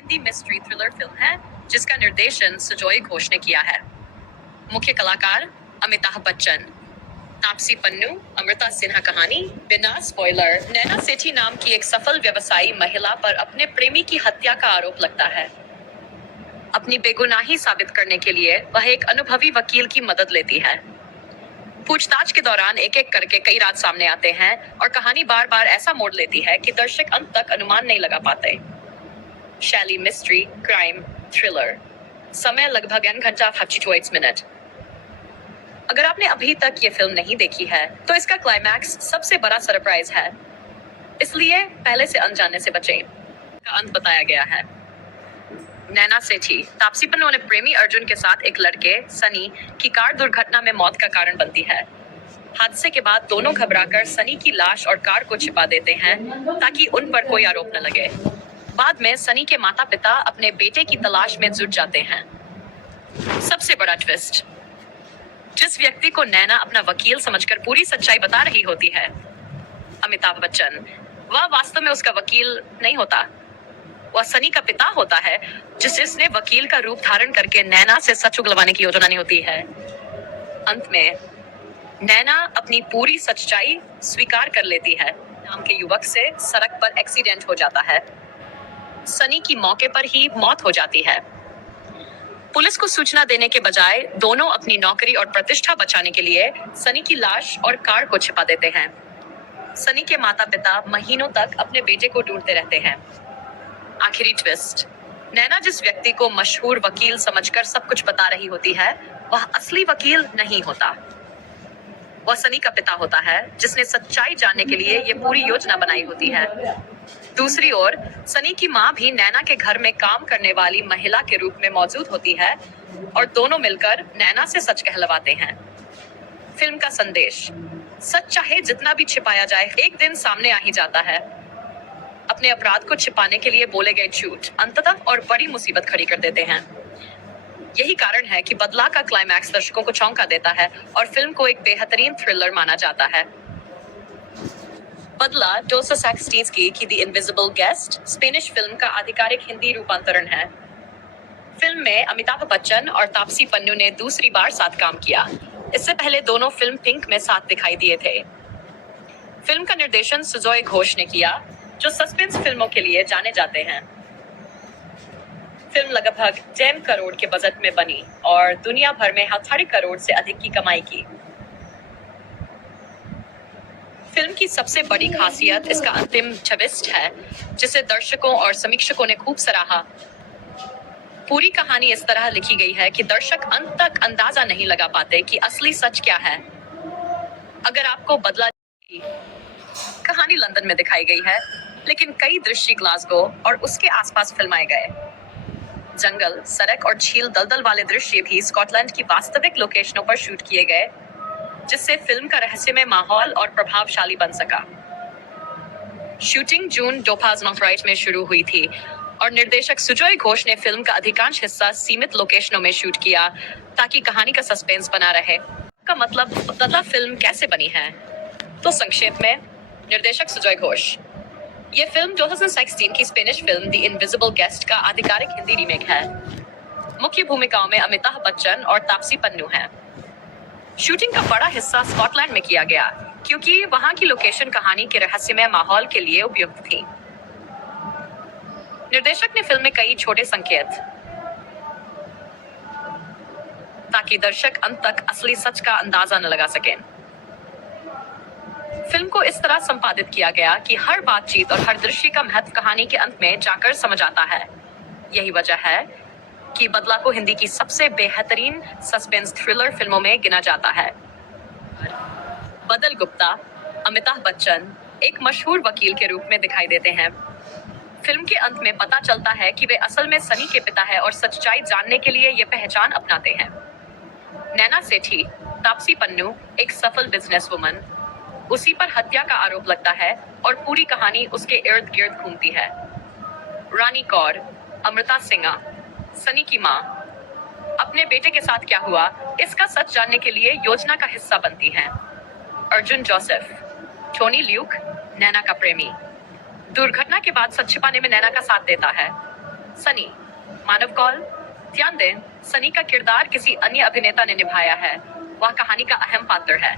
Hindi mystery thriller film है जिसका निर्देशन सुजॉय घोष ने किया है। मुख्य कलाकार अमिताभ बच्चन, तापसी पन्नू, अमृता सिन्हा। कहानी बिना स्पॉइलर। नैना सेठी नाम की एक सफल व्यवसायी महिला पर अपने प्रेमी की हत्या का आरोप लगता है। अपनी बेगुनाही साबित करने के लिए वह एक अनुभवी वकील की मदद लेती है। पूछताछ के दौरान एक एक करके कई राज सामने आते हैं और कहानी बार बार ऐसा मोड़ लेती है कि दर्शक अंत तक अनुमान नहीं लगा पाते। शैली मिस्ट्री, क्राइम, थ्रिलर। समय लगभग 1 घंटा 25 मिनट। अगर आपने अभी तक ये फिल्म नहीं देखी है तो इसका क्लाइमैक्स सबसे बड़ा सरप्राइज है, इसलिए पहले से अनजाने से बचें। का अंत बताया गया है। नैना सेठी तापसी पन्नू ने प्रेमी अर्जुन के साथ एक लड़के सनी की कार दुर्घटना में मौत का कारण बनती है। हादसे के बाद दोनों घबराकर सनी की लाश और कार को छिपा देते हैं ताकि उन पर कोई आरोप न लगे। बाद में सनी के माता पिता अपने बेटे की तलाश में जुट जाते हैं। सबसे बड़ा ट्विस्ट, जिस व्यक्ति को नैना अपना वकील समझकर पूरी सच्चाई बता रही होती है, अमिताभ बच्चन, वह वास्तव में उसका वकील नहीं होता। वह सनी का पिता होता है जिसने वकील का रूप धारण करके नैना से सच उगलवाने की योजना नहीं होती है। अंत में नैना अपनी पूरी सच्चाई स्वीकार कर लेती है। नाम के युवक से सड़क पर एक्सीडेंट हो जाता है। सनी की मौके पर ही मौत हो जाती है। पुलिस को सूचना देने के बजाय दोनों अपनी नौकरी और प्रतिष्ठा बचाने के लिए सनी की लाश और कार को छिपा देते हैं। सनी के माता पिता महीनों तक अपने बेटे को ढूंढते रहते हैं। आखिरी ट्विस्ट, नैना जिस व्यक्ति को मशहूर वकील समझकर सब कुछ बता रही होती है, वह असली वकील नहीं होता। वह सनी का पिता होता है जिसने सच्चाई जानने के लिए ये पूरी योजना बनाई होती है। दूसरी ओर सनी की मां भी नैना के घर में काम करने वाली महिला के रूप में मौजूद होती है और दोनों मिलकर नैना से सच कहलवाते हैं। फिल्म का संदेश, सच चाहे जितना भी छिपाया जाए एक दिन सामने आ ही जाता है। अपने अपराध को छिपाने के लिए बोले गए झूठ अंततः और बड़ी मुसीबत खड़ी कर देते हैं। यही कारण है कि बदला का क्लाइमैक्स दर्शकों को चौंका देता है और फिल्म को एक बेहतरीन थ्रिलर माना जाता है। बदला डोस्टोयेव्स्की की the invisible guest Spanish film का आधिकारिक हिंदी रूपांतरण है। फिल्म में अमिताभ बच्चन और तापसी पन्नू ने दूसरी बार साथ काम किया। इससे पहले दोनों फिल्म पिंक में साथ दिखाई दिए थे। फिल्म का निर्देशन सुजॉय घोष ने किया, जो सस्पेंस फिल्मों के लिए जाने जाते हैं। फिल्म लगभग 10 करोड़ के बजट में बनी और दुनिया भर में 18 करोड़ से अधिक की कमाई की। फिल्म की सबसे बड़ी खासियत इसका अंतिम ट्विस्ट है, जिसे दर्शकों और समीक्षकों ने खूब सराहा। पूरी कहानी इस तरह लिखी गई है कि दर्शक अंत तक अंदाजा नहीं लगा पाते कि असली सच क्या है। अगर आपको बदला, कहानी लंदन में दिखाई गई है, लेकिन कई दृश्य ग्लासगो और उसके आसपास फिल्माए गए। जंगल, सड़क और झील दलदल वाले दृश्य भी स्कॉटलैंड की वास्तविक लोकेशनों पर शूट किए गए, जिससे फिल्म का रहस्यमय माहौल और प्रभावशाली बन सका। शूटिंग जून 2008 में शुरू हुई थी और निर्देशक सुजॉय घोष ने फिल्म का अधिकांश हिस्सा सीमित लोकेशनों में शूट किया ताकि कहानी का सस्पेंस बना रहे। का मतलब बदला फिल्म कैसे बनी है, तो संक्षेप में, निर्देशक सुजॉय घोष। ये फिल्म 2016 की Spanish film the invisible guest का आधिकारिक हिंदी रीमेक है। मुख्य भूमिकाओं में अमिताभ बच्चन और तापसी पन्नू हैं। शूटिंग का बड़ा हिस्सा स्कॉटलैंड में किया गया क्योंकि वहां की लोकेशन कहानी के रहस्यमय माहौल के लिए उपयुक्त थी। निर्देशक ने फिल्म में कई छोटे संकेत ताकि दर्शक अंत तक असली सच का अंदाजा न लगा सकें। फिल्म को इस तरह संपादित किया गया कि हर बातचीत और हर दृश्य का महत्व कहानी के अंत में जाकर समझ आता है। यही वजह है कि बदला को हिंदी की सबसे बेहतरीन सस्पेंस थ्रिलर फिल्मों में गिना जाता है। बदल गुप्ता, अमिताभ बच्चन एक मशहूर वकील के रूप में दिखाई देते हैं। फिल्म के अंत में पता चलता है कि वे असल में सनी के पिता हैं और सच्चाई जानने के लिए ये पहचान अपनाते हैं। नैना सेठी, तापसी पन्नू एक सफल बिजनेसवुमन, उसी पर हत्या का आरोप लगता है और पूरी कहानी उसके इर्द गिर्द घूमती है। रानी कौर, अमृता सिन्हा, सनी की मां, अपने बेटे के साथ क्या हुआ इसका सच जानने के लिए योजना का हिस्सा बनती हैं। अर्जुन जोसेफ, टोनी ल्यूक, नैना का प्रेमी, दुर्घटना के बाद सच छिपाने में नैना का साथ देता है। सनी। मानव कौल। ध्यान दें, सनी का किरदार किसी अन्य अभिनेता ने निभाया है। वह कहानी का अहम पात्र है।